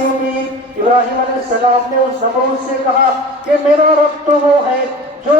ابراہیم علیہ السلام نے اس نمرود سے کہا کہ میرا رب تو وہ ہے جو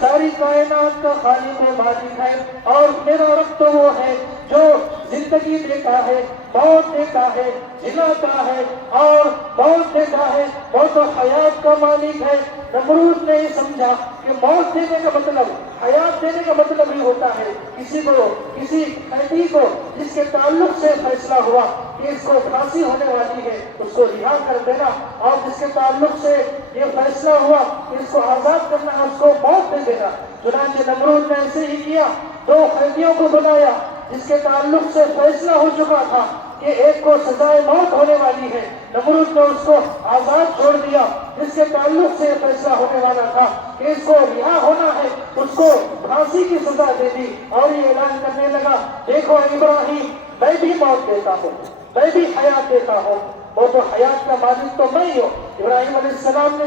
ساری کائنات کا خالق و مالک ہے، اور میرا رب تو وہ ہے جو زندگی دیتا ہے، موت دیتا ہے، جلاتا ہے اور موت دیتا ہے، موت و حیات کا مالک ہے۔ نمرود نے یہ سمجھا کہ موت دینے کا مطلب، حیات دینے کا مطلب ہی ہوتا ہے کسی قیدی کو جس کے تعلق سے فیصلہ ہوا کہ اس کو پھانسی ہونے والی ہے اس کو رہا کر دینا، اور جس کے تعلق سے یہ فیصلہ ہوا کہ اس کو آزاد کرنا ہے اس کو موت دے دینا۔ چنانچہ نمرود نے ایسے ہی کیا، دو قیدیوں کو بلایا جس کے تعلق سے فیصلہ ہو چکا تھا کہ ایک کو سزائے موت ہونے والی ہے، نمرود نے اس کو آزاد چھوڑ دیا۔ جس کے تعلق سے فیصلہ ہونے والا تھا کہ اس کو رہا ہونا ہے اس کو پھانسی کی سزا دے دی، اور یہ اعلان کرنے لگا، دیکھو ابراہیم، میں بھی موت دیتا ہوں، میں بھی حیات دیتا ہوں، وہ تو حیات کا مالک تو میں ہی ہوں۔ ابراہیم علیہ السلام نے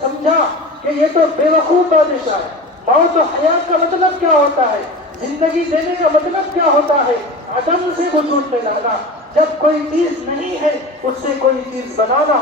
سمجھا کہ یہ تو بے وقوف بادشاہ ہے۔ موت و حیات کا مطلب کیا ہوتا ہے، زندگی دینے کا مطلب کیا ہوتا ہے، عدم سے وجود میں لانا، جب کوئی چیز نہیں ہے اس سے کوئی چیز بنانا،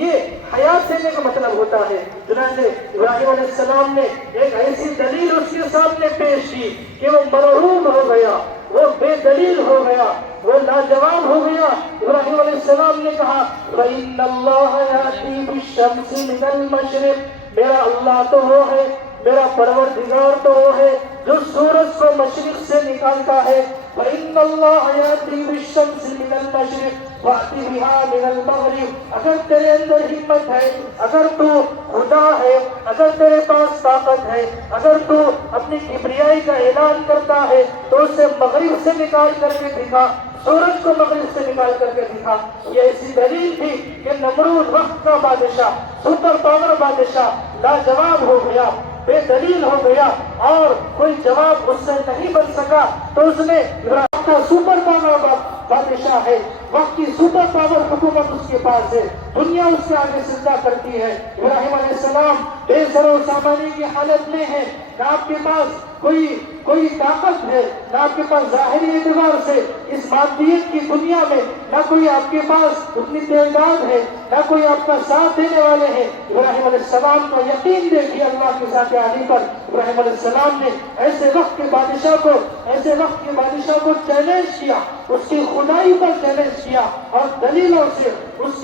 یہ حیات دینے کا مطلب ہوتا ہے۔ چنانچہ ابراہیم علیہ السلام نے ایک ایسی دلیل اس کے سامنے پیش کی کہ وہ مرعوب ہو گیا، وہ بے دلیل ہو گیا، وہ لاجواب ہو گیا۔ ابراہیم علیہ السلام نے کہا، وَإِنَّ اللَّهَ يَأْتِي بِالشَّمْسِ مِنَ الْمَشْرِقِ، میرا اللہ تو وہ ہے، میرا پروردگار تو وہ ہے جو سورج کو مشرق سے نکالتا ہے۔ وَإِنَّ اللَّهَ يَأْتِي بِالشَّمْسِ مِنَ الْمَشْرِقِ وَأْتِي بِهَا مِنَ الْمَغْرِبِ، اگر تیرے اندر ہمت ہے، اگر تو خدا ہے، اگر تیرے پاس طاقت ہے، اگر تو اپنی کبریائی کا اعلان کرتا ہے تو اسے مغرب سے نکال کر کے دکھا، سورج کو مغرب سے نکال کر کے دکھا۔ یہ ایسی دلیل تھی کہ نمرود وقت کا بادشاہ، سپر پاور بادشاہ لاجواب ہو گیا، بے دلیل ہو گیا، اور کوئی جواب اس سے نہیں بن سکا۔ تو اس نے وقت کا سپر پاور بادشاہ ہے، وقت کی سپر پاور حکومت اس کے پاس ہے، دنیا اس کے آگے سجدہ کرتی ہے۔ ابراہیم علیہ السلام بے سر و سامانی کی حالت میں ہے، نہ آپ کے پاس کوئی طاقت ہے، نہ آپ کے پاس ظاہری اعتبار سے اس مادیت کی دنیا میں نہ کوئی آپ کے پاس اتنی تعداد ہے، نہ کوئی آپ کا ساتھ دینے والے ہیں۔ ابراہیم علیہ السلام کا یقین دیکھیے اللہ کی ذات عالی پر۔ ابراہیم علیہ السلام نے ایسے وقت کے بادشاہ کو چیلنج کیا، اس کی خدائی پر چیلنج کیا، اور دلیلوں سے اس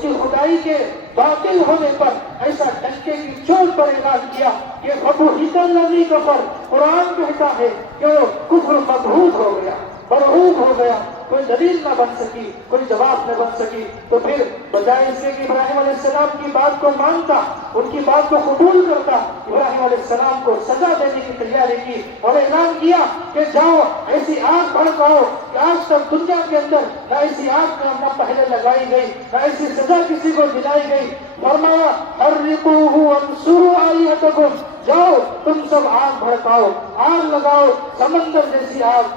کی خدائی کے باطل ہونے پر ایسا ڈنکے کی چوٹ پر اعلان کیا کہ فَبُہِتَ الَّذِي كَفَرَ، قرآن کہتا ہے کہ وہ کفر مبہوت ہو گیا، مرعوب ہو گیا، کوئی دلیل نہ بن سکی، کوئی جواب نہ بن سکی۔ تو پھر بجائے اس کے کہ ابراہیم علیہ السلام کی بات کو مانتا، ان کی بات کو قبول کرتا، ابراہیم علیہ السلام کو سزا دینے کی تیاری کی اور اعلان کیا کہ جاؤ ایسی آگ بھڑکاؤ کہ آج تک دنیا کے اندر نہ ایسی آگ نہ پہلے لگائی گئی، نہ ایسی سزا کسی کو دلائی گئی۔ فرمایا حرقوہ وانصروا آلہتکم، جاؤ تم سب آگ بھڑکاؤ، آگ لگاؤ، سمندر جیسی آگ،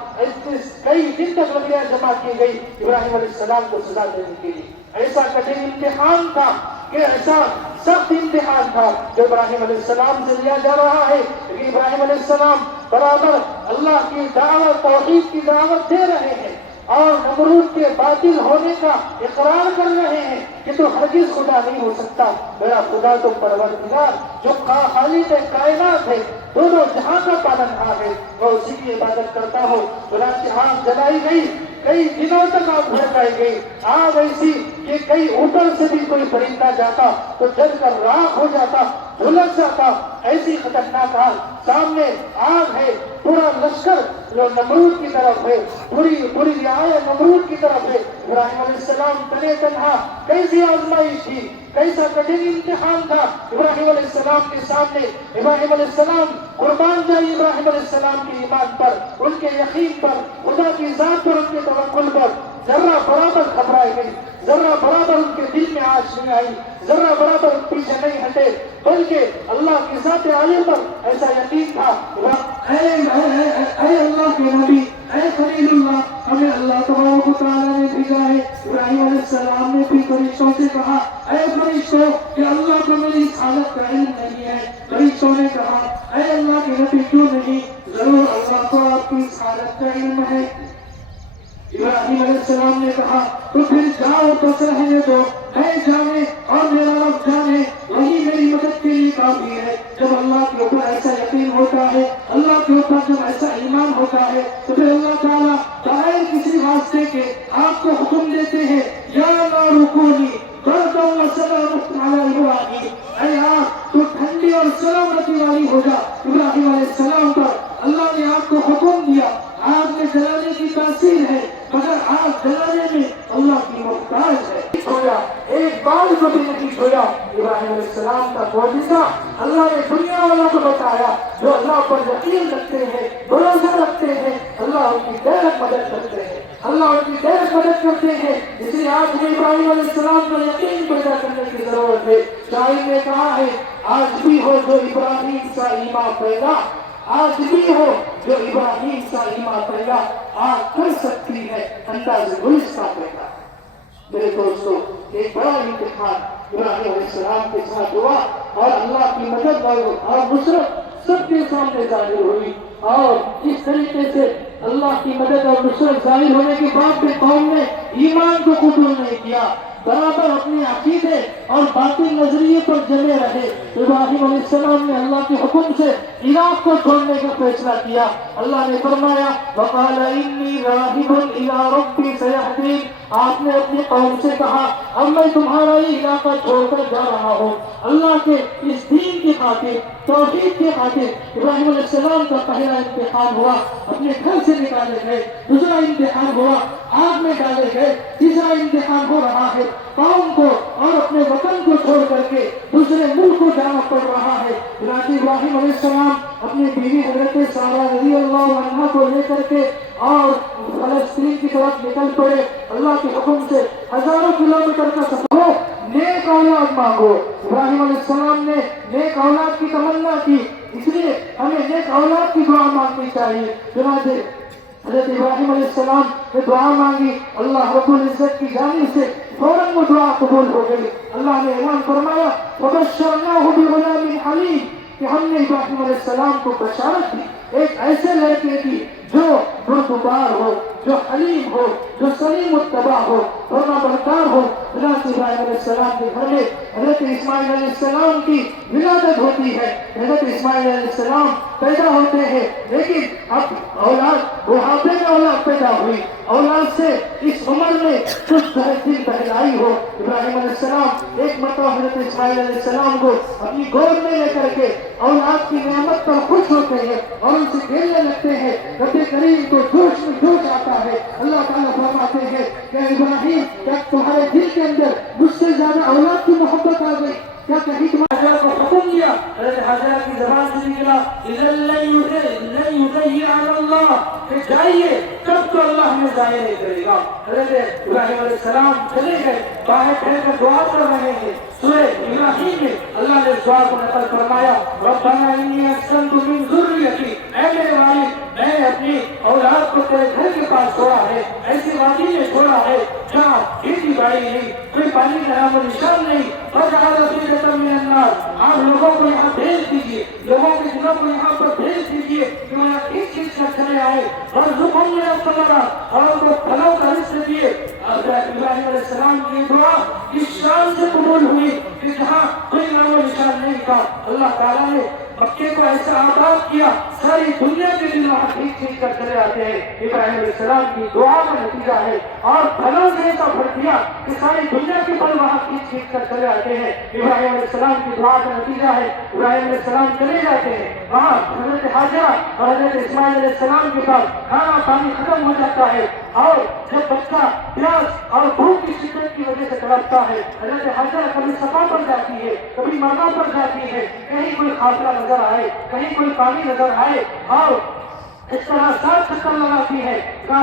کئی دن تک لکڑیاں جمع کی گئی ابراہیم علیہ السلام کو سزا دینے کے لیے۔ ایسا کٹھن امتحان تھا، کہ ایسا سخت امتحان تھا جو ابراہیم علیہ السلام سے لیا جا رہا ہے، لیکن ابراہیم علیہ السلام برابر اللہ کی دعوت، توحید کی دعوت دے رہے ہیں، اور نمرود کے باطل ہونے کا اقرار کر رہے ہیں کہ تو ہرگز خدا نہیں ہو سکتا، میرا خدا تو پروردگار جو خالق کائنات ہے، دونوں جہاں کا پالنہار ہے، میں اسی کی عبادت کرتا ہوں۔ چنانچہ آگ جلائی گئی، کئی دنوں تک آگ بھڑکائی گئی، آگ ایسی کہ کئی اوپر سے بھی کوئی پرندہ جاتا تو جل کر راکھ ہو جاتا، جھلس جاتا، ایسی خطرناک آگ۔ سامنے آگ ہے، پورا لشکر جو نمرود کی طرف ہے، پوری رعایا نمرود کی طرف ہے۔ ابراہیم علیہ السلام تنے تنہا، کیسی آزمائش تھی، کیسا کٹھن امتحان تھا ابراہیم علیہ السلام کے سامنے۔ ابراہیم علیہ السلام قربان جائے ابراہیم علیہ السلام کی ایمان پر، ان کے یقین پر، خدا کی ذات پر، ان کے توکل پر ذرہ برابر گھبرائے گئی، ذرہ برابر ان کے دل میں آش نہیں آئی، ذرہ برابر پیچھے نہیں ہٹے، بلکہ اللہ کی ذات عالی پر ایسا یقین تھا۔ اے اللہ کے نبی، اے خلیل اللہ، ہمیں اللہ تبارک و تعالیٰ نے بھیجا ہے۔ ابراہیم علیہ السلام نے بھی فرشتوں سے کہا، اے فرشتوں، کہ اللہ کو میری اس حالت کا علم نہیں ہے۔ فرشتوں نے کہا، اے اللہ کے نبی کیوں نہیں؟ ضرور اللہ کو آپ کی اس حالت کا علم ہے۔ ابراہیم علیہ السلام نے کہا تو پھر جاؤ بس رہنے دو، میں جانے اور میرا رب جانے، وہی میری مدد کے لیے کافی ہے۔ جب اللہ کے اوپر ایسا یقین ہوتا ہے، اللہ کے اوپر جب ایسا ایمان ہوتا ہے، تو پھر اللہ تعالیٰ بغیر کسی واسطے کے آپ کو حکم دیتے ہیں، یا نار کونی بردا وسلام علی ابراہیم، اے آگ تو ٹھنڈی اور سلامتی والی ہو جا ابراہیم علیہ السلام پر۔ اللہ نے آپ کو حکم دیا، آگ میں جلانے کی تاثیر ہے، مگر آگ جلانے میں اللہ کی محتاج ہے۔ چھوڑا ایک بار کو بھی نہیں چھوڑا ابراہیم علیہ السلام کا معجزہ اللہ نے دنیا والوں کو بتایا، جو اللہ پر یقین رکھتے ہیں، بھروسہ رکھتے ہیں، اللہ ان کی ڈائریکٹ مدد کرتے ہیں، اللہ ان کی ڈائریکٹ مدد کرتے ہیں۔ اس لیے آج ہمیں ابراہیم علیہ السلام پر یقین پیدا کرنے کی ضرورت ہے۔ شاعر نے کہا ہے، آج بھی ہو جو ابراہیم سا ایمان پیدا، آج بھی ہو جو ابراہیم سا ایمان پیدا، آج کر سکتی ہے انداز گلستہ پیدا۔ میرے دوستو، ایک بڑا امتحان ابراہیم علیہ السلام کے ساتھ ہوا اور اللہ کی مدد اور نصرت سب کے سامنے ظاہر ہوئی، اور اس طریقے سے اللہ کی مدد اور نصرت ظاہر ہونے کے بعد بھی قوم نے ایمان کو قبول نہیں کیا، برابر اپنے عقیدے اور باطل نظریے پر جمے رہے۔ ابراہیم علیہ السلام نے اللہ کے حکم سے عراق کو چھوڑنے کا فیصلہ کیا۔ اللہ نے فرمایا، وَقَالَ إِنِّي رَاغِبٌ إِلَىٰ رَبِّي سَيَهْدِينِ، آپ نے اپنی قوم سے کہا، اب میں تمہارا ہی علاقہ چھوڑ کر جا رہا ہوں، اللہ کے اس دین کی خاطر، توحید کی خاطر۔ ابراہیم علیہ السلام کا پہلا امتحان ہوا، اپنے گھر سے نکالے گئے، دوسرا امتحان ہوا، آگ میں ڈالے گئے، تیسرا امتحان ہو رہا ہے، قوم کو اور اپنے وطن کو چھوڑ کر کے دوسرے ملک کو جانا پڑ رہا ہے۔ ابراہیم علیہ السلام اپنی بیوی حضرت سارہ رضی اللہ عنہا کو لے کر کے اور فلسطین کی طرف نکل پڑے۔ اللہ کے حکم سے ہزاروں کلومیٹر کا سفر ہو، نیک اولاد مانگو۔ ابراہیم علیہ السلام نے نیک اولاد کی تمنا کی، اس لیے ہمیں نیک اولاد کی دعا مانگنی چاہیے۔ چنانچہ حضرت ابراہیم علیہ السلام نے دعا مانگی، اللہ رب العزت کی جانب سے فوراً وہ دعا قبول ہو گئی۔ اللہ نے اعلان فرمایا، وَبَشَّرْنَاهُ بِغُلَامٍ حَلِيمٍ، کہ ہم نے ابراہیم علیہ السلام کو بشارت دی ایک ایسے لڑکے کی جو بردبار ہو، جو حلیم ہو، جو سلیم الطبع ہو، فرما بردار ہو۔ حضرت ابراہیم علیہ السلام کے گھر میں حضرت اسماعیل علیہ السلام کی ولادت ہوتی ہے، حضرت اسماعیل علیہ السلام پیدا ہوتے ہیں، لیکن اب اولاد بڑھاپے میں اولاد پیدا ہوئی، اولاد سے اس عمر میں کچھ دل بہلائی ہو۔ ابراہیم علیہ السلام ایک مرتبہ حضرت اسماعیل علیہ السلام کو اپنی گود میں لے کر کے اولاد کی نعمت پر خوش ہوتے ہیں اور ان سے کھیلنے لگتے ہیں۔ رب کریم کو جوش میں جوش آتا ہے، اللہ تعالیٰ فرماتے ہیں کہ ابراہیم، کیا تمہارے دل کے اندر مجھ سے زیادہ اولاد کی محبت آ گئی؟ کیا کہیں تمہارے حضرت کو حکم دیا؟ حضرت حضرت کی زبان سے نکلا، اِذَن لَن يُضَيِّعَ عَلَى اللَّهِ، کہ جائیے تب تو اللہ ہمیں ضائع نہیں کرے گا۔ حضرت ابراہیم علیہ السلام چلے گئے، باہر ٹھہر کر دعا کر رہے ہیں۔ سورہ ابراہیم میں اللہ نے دعا کو نقل فرمایا، ربنا انی اسکنت من ذریتی، اے میرے والد، میں اپنی اولاد کو تیرے گھر کے پاس چھوڑا ہے، ایسی وادی میں چھوڑا ہے جہاں کھیتی باڑی نہیں، کوئی پانی کا نام و نشان نہیں، فجعل افئدة من الناس، آپ لوگوں کو یہاں بھیج دیجیے، لوگوں کے دلوں کو یہاں پر بھیج دیجیے کہ وہ یہاں کس چیز کا چلے آئے، وارزقھم من الثمرات، اور ان کو پھلوں کا رزق دیے۔ ابراہیم علیہ السلام کی دعا اس شان سے قبول ہوئی کہ جہاں کوئی نام و نشان نہیں تھا، اللہ تعالیٰ نے مکے کو ایسا آباد کیا، ساری دنیا کے دل وہاں کھینچ کھینچ کر چلے آتے ہیں۔ ابراہیم علیہ السلام کی دعا کا نتیجہ ہے، اور پھلوں سے ایسا بھر دیا کہ ساری دنیا کے پھل وہاں کھینچ کھینچ کر چلے آتے ہیں۔ ابراہیم علیہ السلام کی دعا کا نتیجہ ہے، ابراہیم علیہ السلام چلے جاتے ہیں، وہاں حضرت حاجرہ اور حضرت اسماعیل علیہ السلام کے پاس کھانا پانی ختم ہو جاتا ہے، اور جب بچہ پیاس اور بھوک کی شدت کی وجہ سے تڑپتا ہے، حضرت حاجرہ کبھی صفا پر جاتی ہے، کبھی مروا پر جاتی ہے، کہیں کوئی قافلہ نظر آئے، کہیں کوئی پانی نظر آئے، اور اس طرح 7 چکر لگاتی ہے، نہ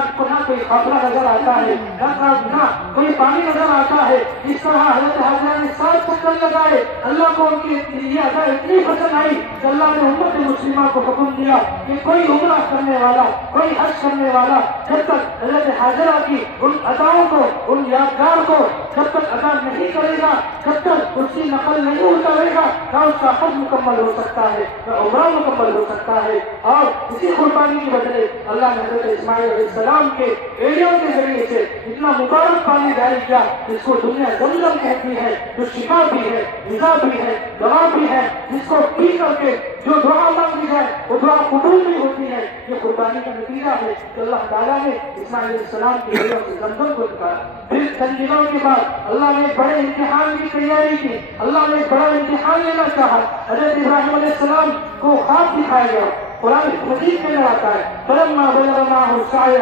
کوئی قافلہ نظر آتا ہے، نہ کوئی پانی نظر آتا ہے۔ اس طرح حضرت حاجرہ نے 7 چکر لگائے، اللہ کو ان کی یہ ادا اتنی پسند آئی کہ اللہ نے امت مسلمہ کو حکم دیا کہ کوئی عمرہ کرنے والا، کوئی حج کرنے والا جب تک حضرت حاجرہ کی ان اداؤں کو، ان یادگار کو جب تک ادا نہیں کرے گا، جب تک اس کی نقل نہیں اتارے گا، نہ اس کا حج مکمل ہو سکتا ہے، نہ عمرہ مکمل ہو سکتا ہے۔ اور اسی قربانی کی بدلے اللہ نے حضرت اسماعیل علیہ السلام السلام کے ایڑیوں کے ذریعے سے اتنا مبارک پانی جاری کیا جس کو دنیا زمزم کہتی ہے، جو شفا بھی ہے، غذا بھی ہے، دوا بھی ہے، جس کو پی کر کے جو دعا مانگی جائے وہ دعا قبول بھی ہوتی ہے۔ یہ قربانی کا نتیجہ ہے کہ اللہ تعالیٰ نے اسماعیل علیہ السلام کی ایڑیوں سے زمزم کو نکالا۔ پھر چند دنوں کے بعد اللہ نے بڑے امتحان کی تیاری کی، اللہ نے بڑا امتحان لینا چاہا۔ حضرت ابراہیم علیہ السلام کو خواب دکھایا گیا، قرآن مجید کے اندر آتا ہے فلما بلغ معه السعي،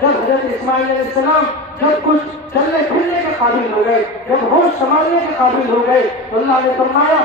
جب حضرت اسماعیل علیہ السلام جب کچھ چلنے پھرنے کے قابل ہو گئے، جب ہوش سنبھالنے کے قابل ہو گئے تو اللہ نے فرمایا،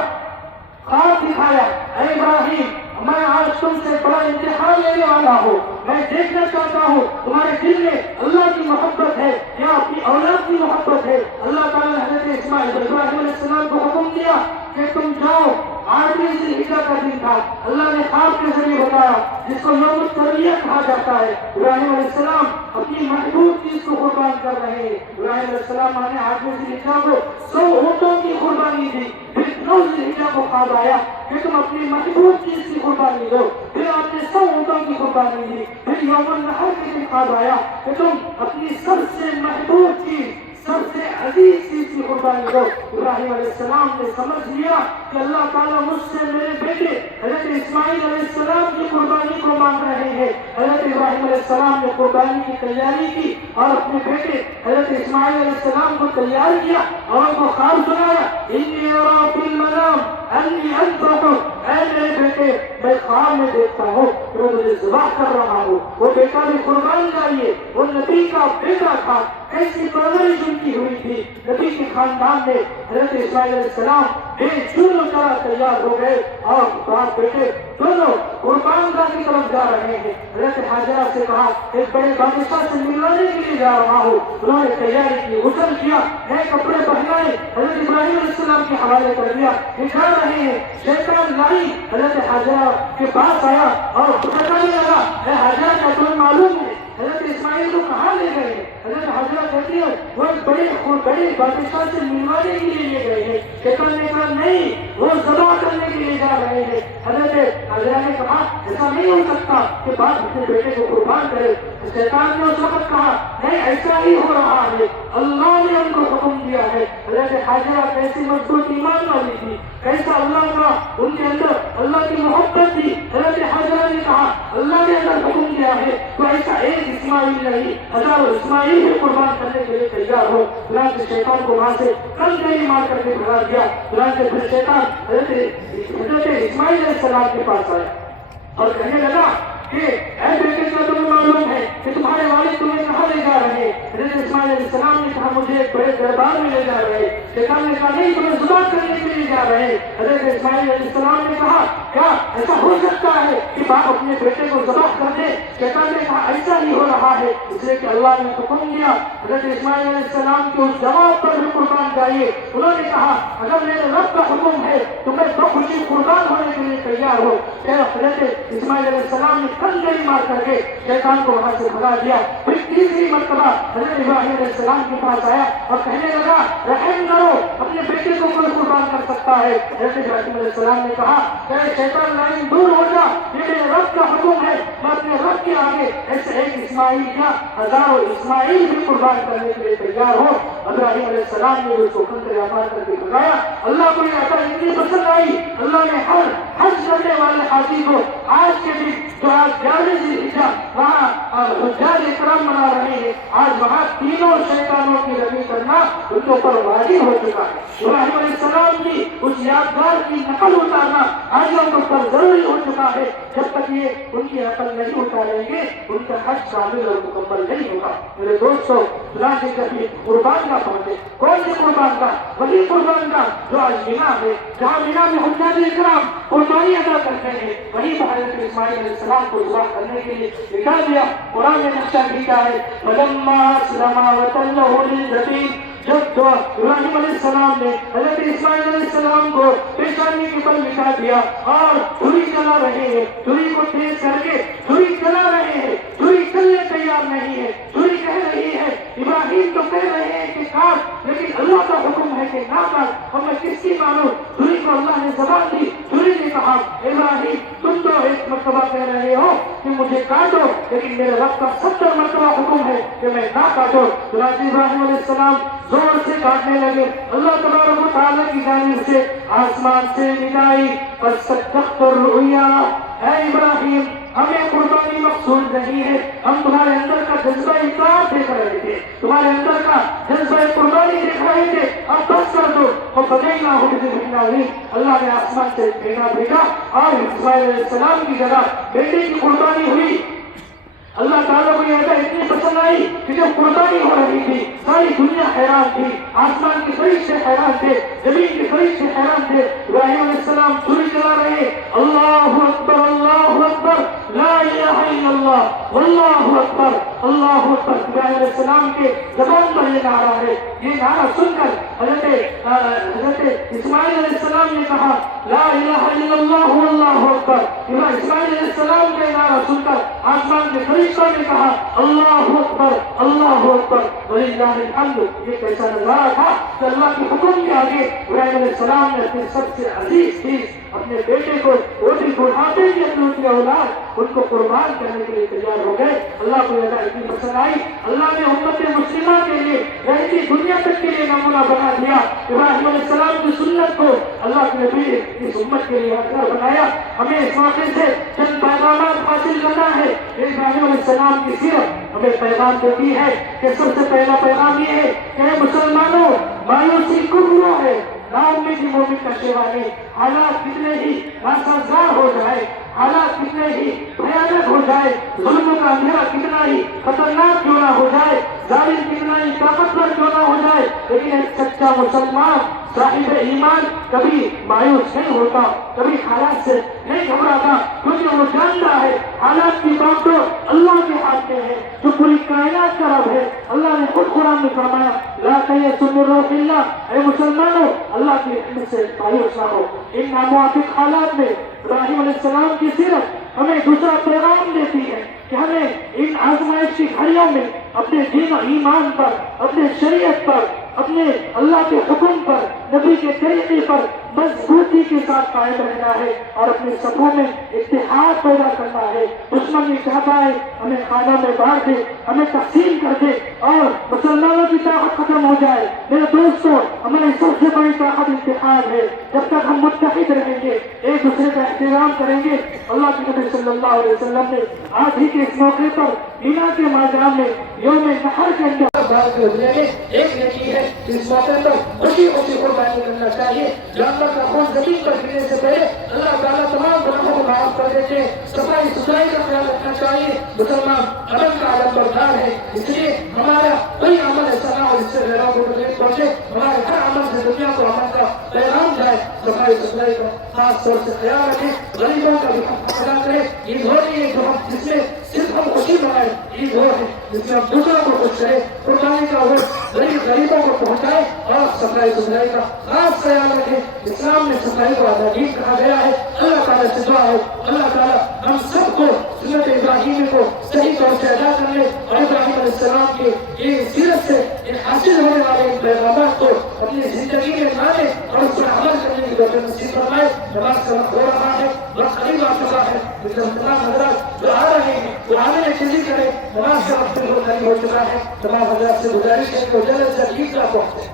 خواب دکھایا، اے ابراہیم میں آج تم سے بڑا امتحان لینے والا ہوں، میں دیکھنا چاہتا ہوں تمہارے دل میں اللہ کی محبت ہے یا اپنی اولاد کی محبت ہے۔ اللہ تعالیٰ نے حضرت ابراہیم علیہ السلام کو حکم دیا کہ تم جاؤ، 8ویں ذوالحجہ کا دن تھا، اللہ نے خواب کے ذریعے بتایا جس کو یوم الترویہ کہا جاتا ہے۔ ابراہیم علیہ السلام اپنی محبوب چیز کو قربان کر رہے ہیں۔ ابراہیم علیہ السلام نے 8ویں ذوالحجہ کو 100 اونٹوں کی قربانی دی۔ پھر 9 ذوالحجہ کو خواب آیا کہ تم اپنی محبوب چیز کی قربانی دو، پھر آپ نے 100 اونٹوں کی قربانی دی۔ پھر یوم النحر کے دن خواب آیا کہ تم اپنی سب سے محبوب چیز، سب سے عزیز چیز کی قربانی دو۔ ابراہیم علیہ السلام نے سمجھ لیا کہ اللہ تعالیٰ مجھ سے میرے بیٹے حضرت اسماعیل علیہ السلام کی قربانی کو مانگ رہے ہیں۔ حضرت ابراہیم علیہ السلام نے قربانی کی تیاری کی اور اپنے بیٹے حضرت اسماعیل علیہ السلام کو تیار کیا اور ان کو خواب سنایا، انی ارا فی المنام انی اذبحک، اے میرے بیٹے میں خواب میں دیکھتا ہوں کہ میں مجھے ذبح کر رہا ہوں۔ وہ بیٹا بھی قربان جائیے، وہ نبی کا بیٹا تھا، ایسی پرورش ان کی ہوئی تھی۔ نبی کے خاندان میں حضرت اسماعیل علیہ السلام بے چون طرح تیار ہو گئے اور باپ بیٹے دونوں قربان گاہ کی طرف جا رہے ہیں۔ حضرت حاجرہ سے کہا ایک بڑے بادشاہ سے ملوانے کے لیے جا رہا ہوں۔ انہوں نے تیاری کی، غسل کیا، نئے کپڑے پہنائے، حضرت ابراہیم علیہ السلام کے حوالے کر دیا، دکھا رہے ہیں۔ شیطان لائی حضرت حاجرہ کے پاس آیا اور بتانے لگا، اے حاجرہ کیا تمہیں معلوم ہے حضرت اسماعیل کو کہاں لے گئے ہیں؟ حضرت حاجرہ کہتی ہے وہ بڑے بادشاہ سے ملوانے کے لیے لے گئے ہیں۔ شیطان نے کہا نہیں، وہ ذبح کرنے کے لیے جا رہے ہیں۔ حضرت حاجرہ نے کہا ایسا نہیں ہو سکتا کہ باپ اپنے بیٹے کو قربان کرے۔ شیطان نے اس وقت کہا نہیں، ایسا ہی ہو رہا ہے، اللہ نے ان کو حکم دیا ہے۔ حضرت حاجرہ کیسی مضبوط ایمان والی تھی، کیسا اللہ کا ان کے اندر اللہ کی محبت تھی۔ حضرت حاجرہ نے کہا اللہ نے اگر حکم دیا ہے تو ایسا ایک اسماعیل نہیں، ہزاروں اسماعیل بھی قربان کرنے کے لیے تیار ہو۔ چنانچہ شیطان کو وہاں سے کلکری مار کر کے بھگا دیا۔ چنانچہ پھر شیطان حضرت اسماعیل علیہ السلام کے پاس آیا اور کہنے لگا کہ اے بیٹے کیا تمہیں معلوم ہے کہ تمہارے والد تمہیں کہاں لے جا رہے ہیں؟ حضرت اسماعیل علیہ السلام نے کہا مجھے ایک بڑے دربار میں لے جا رہے ہیں۔ شیطان نے کہا نہیں، تمہیں ذبح کرنے کے لیے جا رہے ہیں۔ حضرت اسماعیل علیہ السلام نے کہا کیا ایسا ہو سکتا ہے کہ باپ اپنے بیٹے کو ذبح کر دے؟ شیطان نے کہا ایسا ہی ہو رہا ہے، اس لیے کہ اللہ نے حکم دیا حضرت اسماعیل علیہ السلام کے اس جواب پر بھی قربان جائیے۔ انہوں نے کہا اگر میرے رب کا حکم ہے تو میں بخوشی قربان ہونے کے لیے تیار ہوں۔ حضرت اسماعیل علیہ السلام نے کلکری مار کر کے شیطان کو وہاں سے بھگا دیا۔ پھر تیسری مرتبہ حضرت ابراہیم علیہ السلام کے پاس آیا اور کہنے لگا رحم کرو، اپنے بیٹے کو کوئی قربان کر سکتا ہے؟ حضرت ابراہیم علیہ السلام نے کہا کہ شیطان لائن دور ہو جا، یہ میرے رب کا حکم ہے، میں اپنے رب کے آگے ایسے ایک اسماعیل یا ہزاروں اسماعیل بھی قربان کرنے کے لیے تیار ہو۔ ابراہیم علیہ السلام نے اس کو کلکری مار کر کے بھگایا۔ اللہ کو یہ عطا اتنی پسند آئی، اللہ نے ہر حج کرنے والے حاجی کو آج کے دن جو آج 11 ذوالحجہ وہاں حجاج اکرام منا رہے ہیں، آج وہاں تینوں شیطانوں کی رمی کرنا ان کے اوپر واجب ہو چکا ہے۔ ابراہیم علیہ السلام کی اس یادگار کی نقل اتارنا آج ان کے اوپر ضروری ہو چکا ہے۔ جب تک یہ ان کی نقل نہیں اتاریں گے ان کا حج کامل اور مکمل نہیں ہوگا۔ میرے دوستوں، چنانچہ کبھی قربان کا پہنچے، کون سی قربان کا؟ وہی قربان کا جو آج مینا ہے، جہاں مینا میں حجاج اکرام قربانی ادا کرتے ہیں، وہی حضرت اسماعیل علیہ السلام کو ذبح کرنے کے لیے نکال دیا۔ قرآن نے نقشہ کھینچا ہے فَلَمَّا أَسْلَمَا وَتَلَّهُ لِلْجَبِينِ، جب ابراہیم علیہ السلام نے حضرت اسماعیل علیہ السلام کو پیشانی کے بل بٹھا دیا اور چھری چلا رہے ہیں، چھری کو تیز کر کے چھری چلا رہے ہیں، چھری چلنے تیار نہیں ہے، چھری کہہ رہی ہے ابراہیم تو کہہ رہے ہیں کہ کاٹ، لیکن اللہ کا حکم ہے کہ نہ کاٹ، اور میں کس کی مانوں؟ چھری کو اللہ نے زبان دی، چھری نے کہا ابراہیم تم تم تو ایک مرتبہ کہہ رہے ہو کہ مجھے کاٹو، لیکن میرے رب کا 70 مرتبہ حکم ہے کہ میں نہ کاٹو۔ چنانچہ ابراہیم علیہ السلام زور سے کاٹنے لگے، اللہ تبارک و تعالیٰ کی جانب سے آسمان سے ندائی فاستبقت الرؤیا، اے ابراہیم ہمیں قربانی مقصود نہیں ہے، ہم تمہارے اندر کا جذبہ اطاعت دیکھ رہے تھے، تمہارے اندر کا جذبہ قربانی دیکھ رہے تھے، اب بس کر دو۔ فَفَدَيْنَاهُ بِذِبْحٍ عَظِيمٍ، اللہ نے آسمان سے بھیڑا بھیجا اور اسماعیل علیہ السلام کی جگہ بیٹے کی قربانی ہوئی۔ اللہ تعالیٰ کو یہ آیت اتنی پسند آئی کہ جب قربانی ہو رہی تھی ساری دنیا حیران تھی، آسمان کے فرشتے حیران تھے، زمین کے فرشتے حیران تھے۔ ابراہیم علیہ السلام چھری چلا رہے، اللہ اکبر اللہ اکبر لا الہ الا اللہ واللہ اکبر اللہ اکبر۔ ابراہیم علیہ السلام کے زبان پر یہ نعرہ ہے، یہ نعرہ سن کر حضرت اسماعیل علیہ السلام نے کہا لا الہ الا اللہ واللہ اکبر۔ اسماعیل علیہ السلام کا نعرہ سن کر آسمان کے فرشتوں نے کہا اللہ اکبر اللہ اکبر وللہ الحمد۔ یہ کیسا نظارہ تھا کہ اللہ کے حکم کے آگے ابراہیم علیہ السلام نے اپنے سب سے عزیز چیز اپنے بیٹے کو، بیٹے بڑھاپے کی اپنی اولاد ان کو قربان کرنے کے لیے تیار ہو گئے۔ اللہ کو یہ اتنی پسند آئی، اللہ نے امت مسلمہ کے لیے رہتی دنیا تک کے لیے نمونہ بنا دیا۔ ابراہیم علیہ السلام کی سنت کو اللہ کے نبی اس امت کے لیے ہتھیار بنایا۔ ہمیں اس موقع سے چند پیغامات حاصل کرنا ہے۔ ابراہیم علیہ السلام کی سیرت ہمیں پیغام دیتی ہے کہ سب سے پہلا پیغام یہ ہے کہ مسلمانوں مایوسی کفر ہے، نا امیدی مومن کا شیوا نہیں۔ حالات کتنے ہی ناسازگار ہو جائے، حالات کتنے ہی بھیانک ہو جائے، ظلم کا اندھیرا کتنا ہی خطرناک کیوں نہ ہو جائے، ظالم کتنا ہی طاقتور کیوں نہ ہو جائے، لیکن ایک سچا مسلمان صاحب ایمان کبھی مایوس نہیں ہوتا، کبھی حالات سے نہیں گھبراتا، کیونکہ وہ جانتا ہے حالات کی بات تو اللہ کے ہاتھ میں ہے جو پوری کائنات کا رب ہے۔ اللہ نے خود قرآن میں فرمایا لا تیأسوا من روح اللہ، اے مسلمانوں اللہ کی رحمت سے مایوس نہ ہو۔ ان ناموافق حالات میں ابراہیم علیہ السلام کی سیرت ہمیں دوسرا پیغام دیتی ہے کہ ہمیں ان آزمائش کی گھڑیوں میں اپنے دین و ایمان پر، اپنے شریعت پر، اپنے اللہ کے حکم پر، نبی کے طریقے پر مضبوطی کے ساتھ قائم رہنا ہے اور اپنے صفوں میں اتحاد پیدا کرنا ہے۔ دشمن یہ چاہتا ہے ہمیں خانہ میں بانٹ دے، ہمیں تقسیم کر دے اور مسلمانوں کی طاقت ختم ہو جائے۔ میرے دوستوں ہماری سب سے بڑی طاقت اتحاد ہے۔ جب تک ہم متحد رہیں گے، ایک دوسرے کا احترام کریں گے۔ اللہ کے نبی صلی اللہ علیہ وسلم نے آج ہی کے اس موقع پر مینا کے میدان میں یوم نحر کے اندر ایک نیکی ہے، اس موقع پر خوشی خوشی قربانی کرنا چاہیے۔ جانور کا خون زمین پر گرنے سے پہلے اللہ تعالیٰ تمام گناہوں کو معاف کر دیتے ہیں۔ صفائی ستھرائی کا خیال رکھنا چاہیے۔ مسلمان امن کا علم بردار ہے، اس لیے ہمارا کوئی عمل ایسا نہ ہو جس سے غیروں کو تکلیف پہنچے۔ ہمارے ہر عمل سے دنیا کو امن کا پیغام جائے۔ صفائی ستھرائی کا خاص طور سے خیال رکھیں، غریبوں کا بھی حق ادا کریں۔ عید ہو رہی ہے جس میں صرف ہم خوشی منائیں، عید ہو ہے جس میں ہم دوسروں کو خوش کریں، قربانی کا ہو غریبوں کو پہنچائے اور صفائی ستھرائی کا خاص خیال رکھیں۔ اسلام میں صفائی کو آزادی کہا گیا ہے۔ اللہ تعالیٰ سے دعا ہے اللہ تعالیٰ ہم سب کو سنت ابراہیمی کو صحیح طور سے ادا کرنے اور ابراہیم علیہ السلام کی یہ سیرت سے حاصل ہونے والے ان پیغامات کو اپنی زندگی میں لانے اور اس پر عمل کرنے کی توفیق نصیب فرمائے۔ نماز کا وقت ہو رہا ہے، وقت قریب آ چکا ہے، تمام حضرات جو آ رہے ہیں وہ آنے میں جلدی کریں۔ نماز کا وقت قریب ہو چکا ہے، تمام حضرات سے گزارش ہے کہ وہ جلد سے جلد پہنچے۔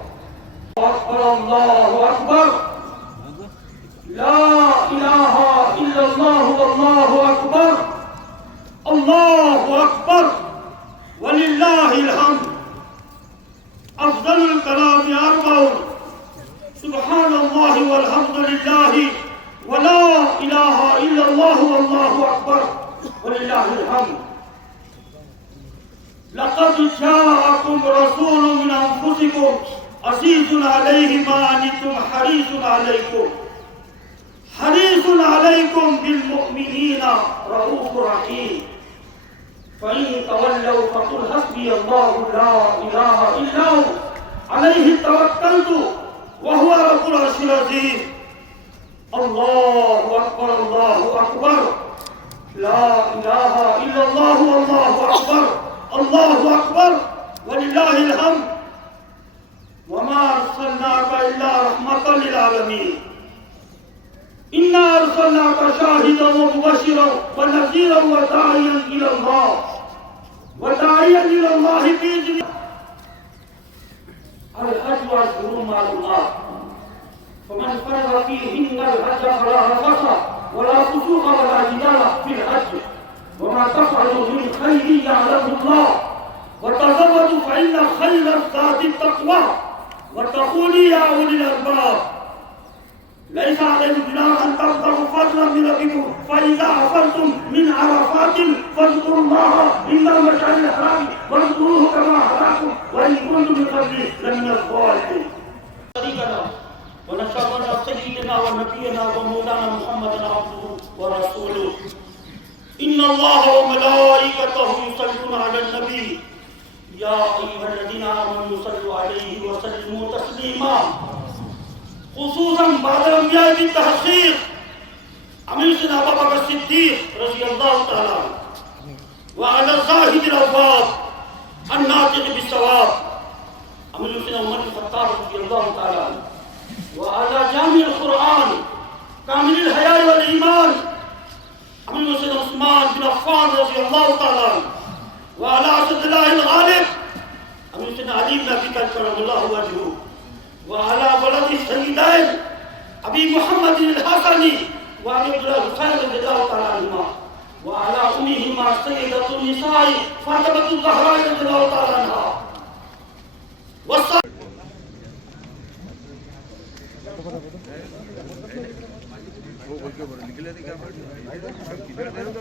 اکبر اللہ اکبر لا الہ الا اللہ واللہ اکبر اللہ اکبر وللہ الحمد۔ افضل الکلام اربع سبحان اللہ والحمد للہ ولا الہ الا اللہ واللہ اکبر وللہ الحمد۔ لقد جاءکم رسول من انفسکم عزیز علیہ ما عنتم حریص علیکم بالمؤمنین رؤوف رحیم۔ فإن تولوا فقل حسبی اللہ لا الہ الا هو علیہ توکلت وهو رب العرش العظیم۔ اللہ اکبر لا الہ الا اللہ اللہ اکبر وللہ الحمد۔ وما ارسلناک الا رحمۃ للعالمین۔ إنا أرسلناك شاهدا ومبشرا ونذيرا وداعيا إلى الله بإذنه. الحج أشهر معلومات فمن فرض فيهن الحج فلا رفث ولا فسوق ولا جدال في الحج وما تفعلوا من خير يعلمه الله وتزودوا فإن خير الزاد التقوى واتقون يا أولي الألباب. ليس عليكم جناح أن تبتغوا فضلا من ربكم فإذا أفضتم من عرفات فاذكروا الله عند المشعر الحرام واذكروه كما هداكم وإن كنتم من قبله لمن الضالين. ونشهد أن سيدنا ونبينا ومولانا محمدا عبده ورسوله. إن الله وملائكته يصلون على النبي يا أيها الذين آمنوا صلوا عليه وسلموا تسليما. خصوصا بعد الأنبياء بالتحقيق أمير سيدنا أبو بكر الصديق رضي الله تعالى عنه وعلى زاهد الأبواب الناطق بالصواب أمير سيدنا عمر الخطاب رضي الله تعالى عنه وعلى جامع القرآن كامل الحياء والإيمان أمير سيدنا عثمان بن عفان رضي الله تعالى عنه وعلى أسد الله الغالب أمير سيدنا علي بن أبي طالب كرم الله وجهه وعلى ولد السيدين أبي محمد الحسني وعلى ابن الحسين رضي الله تعالى عنهما وعلى أمهما سيدة النساء فاطمة الزهراء رضي الله تعالى عنها.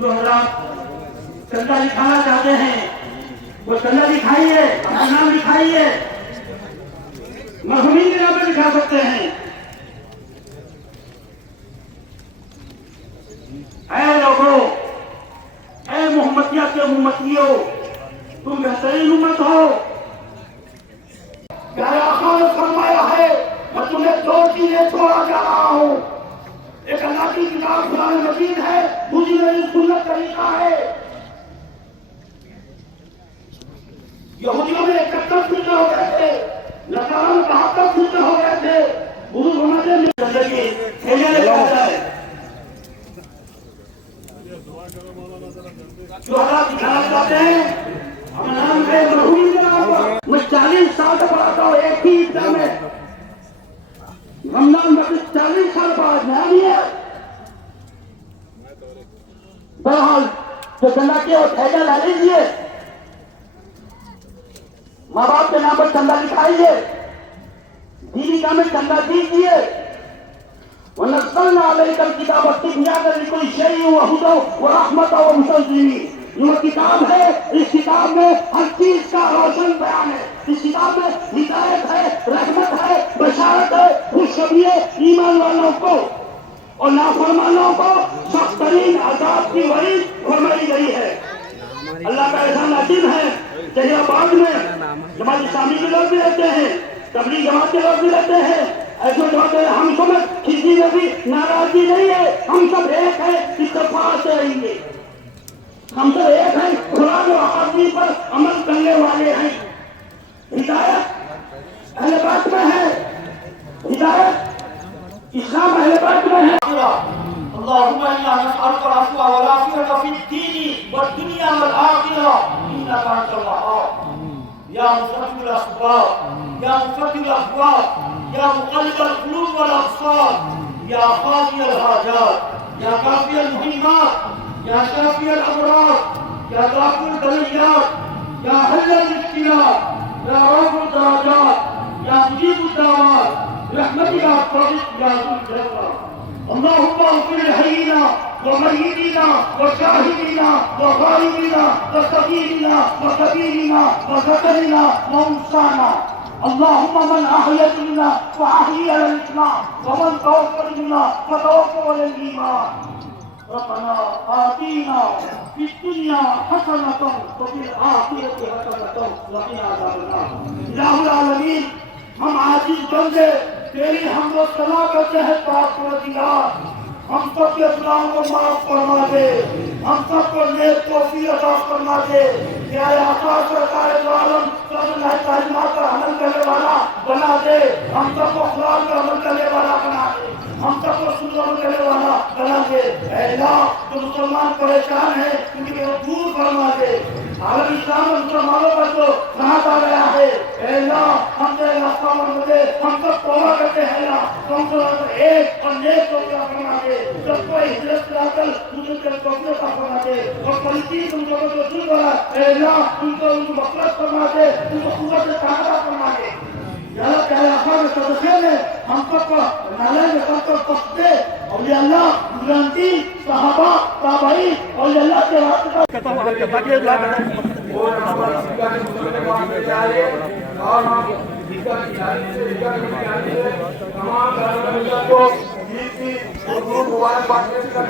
جو حضرات چندہ دکھانا چاہتے ہیں وہ چندہ دکھائیے، اپنا نام دکھائیے، مرحومین کے نام پہ دکھا سکتے ہیں. اے لوگوں، اے محمدیت کے محمدیوں، تم بہترین امت ہو. پیارے آقا نے فرمایا ہے میں تمہیں دو چیزیں چھوڑا جا رہا ہوں. ایک اللہ کی کتاب قرآن مجید ہے، دوسری میری سنت طریقہ ہے. یہودیوں میں 71 فرقے ہو گئے تھے، نصارہ میں 72 فرقے ہو گئے تھے. بزرگ سمجھتے ہیں زندگی کھیلنے لگا ہے. جو حالات دکھانا چاہتے ہیں ہم نام ہے مرحوم جناب. میں 40 سال سے پڑھاتا ہوں ایک ہی عیدگاہ میں. رمضان میں 40 سال بعد نیا نہیں ہے. بہرحال جو چندہ کیا وہ تھیجا لا لیجیے، ماں باپ کے نام پر چندہ دکھائیے، دیوی کا میں چندہ دیجیے. وَنَزَّلْنَا عَلَيْكَ الْكِتَابَ تِبْيَانًا لِكُلِّ شَيْءٍ وَهُدًى وَرَحْمَةً وَبُشْرًا. یہ کتاب ہے، اس کتاب میں ہر چیز کا روشن بیان ہے. اس کتاب میں ہدایت ہے، رحمت ہے، بشارت ہے، خوشخبری ہے ایمان والوں کو، اور نافرمانوں کو سخت ترین عذاب کی وعید فرمائی گئی ہے. اللہ کا احسان عظیم ہے. جہاں آباد میں جماعت اسلامی کے لوگ بھی رہتے ہیں، تبلیغ جماعت کے لوگ بھی رہتے ہیں. ایسے جماعت ہم سمجھ کسی میں بھی ناراضی نہیں ہے. ہم سب ایک ہیں، اتفاق سے رہیں گے. ہم سب ایک ہیں، قرآن و احادیث پر عمل کرنے والے ہیں. ہدایت اہل بیت میں ہے، ہدایت اسلام اہل بیت میں ہے. اللهم انا نسالك العفو والعافيه في الدين والدنيا والاخره انك انت الوهاب. يا مسبب الاسباب، يا مفتح الابواب، يا مقلب القلوب والابصار، يا قاضي الحاجات، يا كافي المهمات، يا شافي الامراض، يا دافع البليات، يا حل المشكلات، يا رب الدرجات، يا مجيب الدعوات، برحمتك استغيث يا ذو الجلال. اللهم اغفر لحينا وميتنا وشاهدنا وغائبنا وصغيرنا وكبيرنا وذكرنا وانثانا. اللهم من احيا منا فاحيي على الاسلام ومن توفى منا فتوفى على الايمان. ربنا آتنا في الدنيا حسنة وفي الآخرة حسنة وقنا عذاب النار. الہ العالمین، ہم عاجز بندے تیری حمد و ثنا کرتے ہیں پاک پروردگار. ہم سب کے گناہوں کو معاف فرما دے، ہم سب کو نیک توفیق عطا فرما دے. یا آقا سرکار دو عالم صلی اللہ تعلیمات پر عمل کرنے والا بنا دے، ہم سب کو قرآن پر عمل کرنے والا بنا دے، ہم سب کو سنت کرنے والا بنا دے. اے اللہ، جو مسلمان پریشان ہیں ان کے دور فرما دے. عالم اسلام اور مسلمانوں پر جو راحت آ رہا ہے، اے اللہ ہم سے راستہ مندے، ہم سب توبہ کرتے ہیں. اللہ تم کو ایک اور نیک توبہ فرما دے. سب کو ہجرت لا کر مجھے توبہ فرما دے. اور پلیتی تم لوگوں کو دور کرا، اے اللہ ان کو مغفرت فرما دے، ان کو قوت طاقت فرما دے. یا اللہ تعالی آخر صدقے میں ہم سب کو نالے میں سب کو بخش دے. اور یا اللہ گرانتی صحابہ تابعین اور یا اللہ کے واسطے کرتے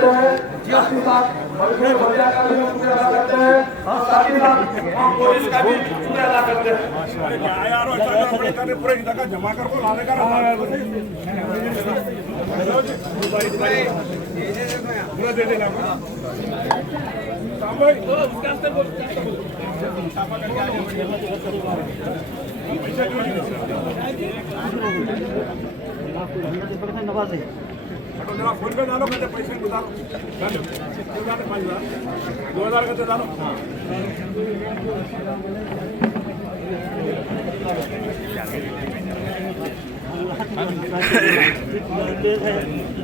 ہیں. ساتھ ہی ساتھ مجموعے بھریا کا بھی شکریہ ادا کرتے ہیں اور ساتھ ہی ساتھ ہم پولیس کا بھی شکریہ ادا کرتے ہیں. پورے جمع کر کو لانے کا پورا دے دینا. نوازے فون پہ ڈالو کہتے پیسے گزارو 2000 کہتے ڈالو.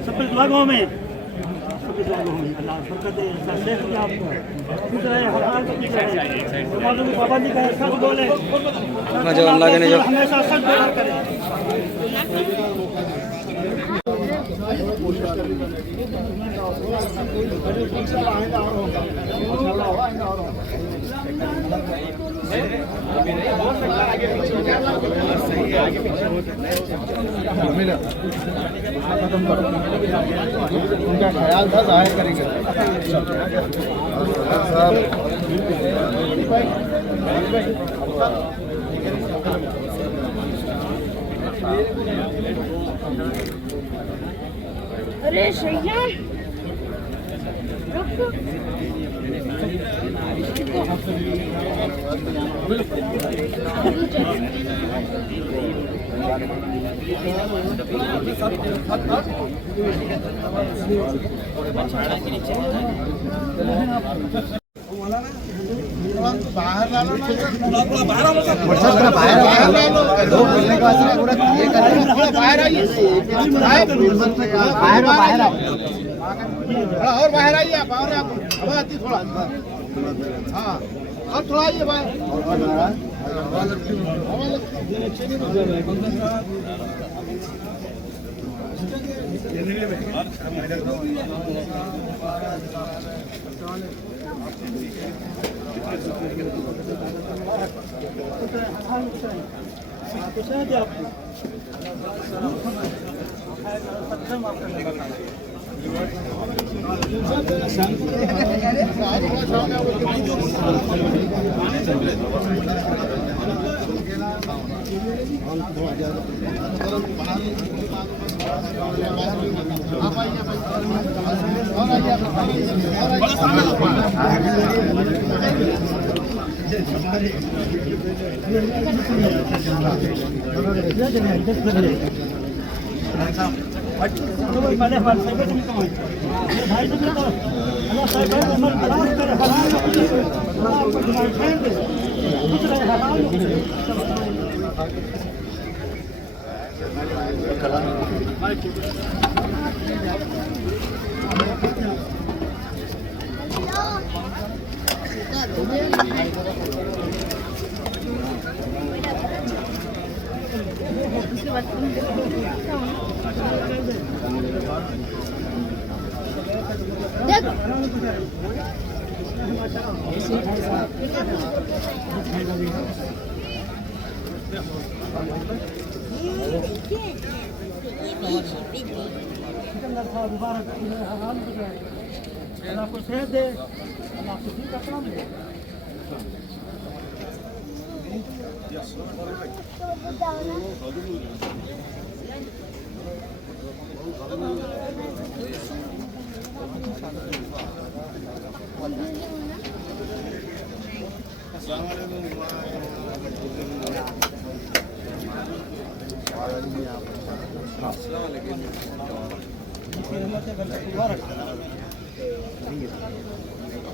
سب دعاؤں میں اللہ برکت دے. آپ کو پابندی کا سب بولے ہمیشہ سچ بولا کرے. ان کا خیال تھا ظاہر کریں گے. ارے شیان باہر اور باہر آئیے آپ ہوا آتی تھوڑا. ہاں اور تھوڑا آئیے باہر.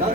10